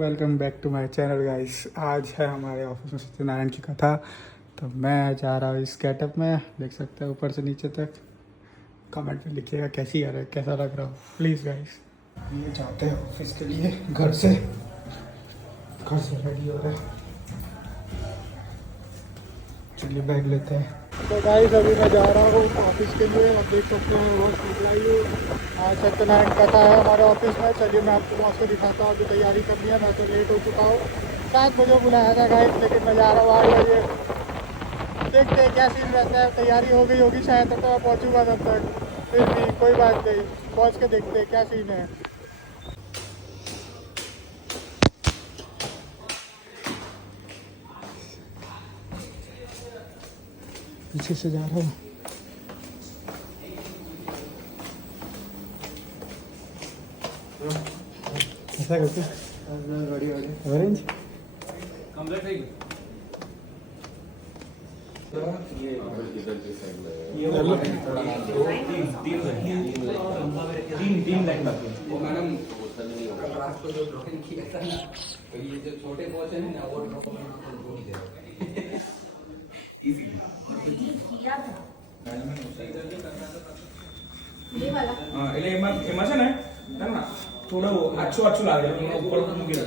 Welcome back to my channel guys. आज है हमारे ऑफिस में सत्यनारायण की कथा। तो मैं जा रहा हूँ इस गेटअप में, देख सकते हैं ऊपर से नीचे तक। कमेंट में लिखिएगा कैसी आ रहा है, कैसा लग रहा हो प्लीज़ गाइस। ये जाते हैं ऑफिस के लिए, घर से रेडी हो रहे हैं। चलिए बैग लेते हैं। तो गाइस अभी मैं जा रहा हूँ ऑफिस के लिए। अब देख सकते हैं बहुत निकलाई हूँ। आज सत्यनारायण कथा है हमारे ऑफिस में। चलिए मैं आपको वहाँ से दिखाता हूँ। अभी तैयारी करनी है, मैं तो लेट हो चुका हूँ। 7 बजे बुलाया था गाइस, लेकिन मैं जा रहा हूँ 8 बजे। देखते हैं क्या सीन रहता है। तैयारी हो गई होगी शायद, तब तो मैं पहुँचूँगा तब तक। फिर भी कोई बात नहीं, पहुँच के देखते हैं क्या सीन है। पीछे से जा रहा हूँ। ऐसा करते ऑरेंज कंप्लीट है तीन लाइन बाकी वो मैडम रात को जो ड्राइंग किया था ना, तो ये जो छोटे पोर्शन है ना वो इजी किया था ये वाला। हां એટલે એમાં છે ને ના થોડો આછો લાગે ऊपर મૂકી દે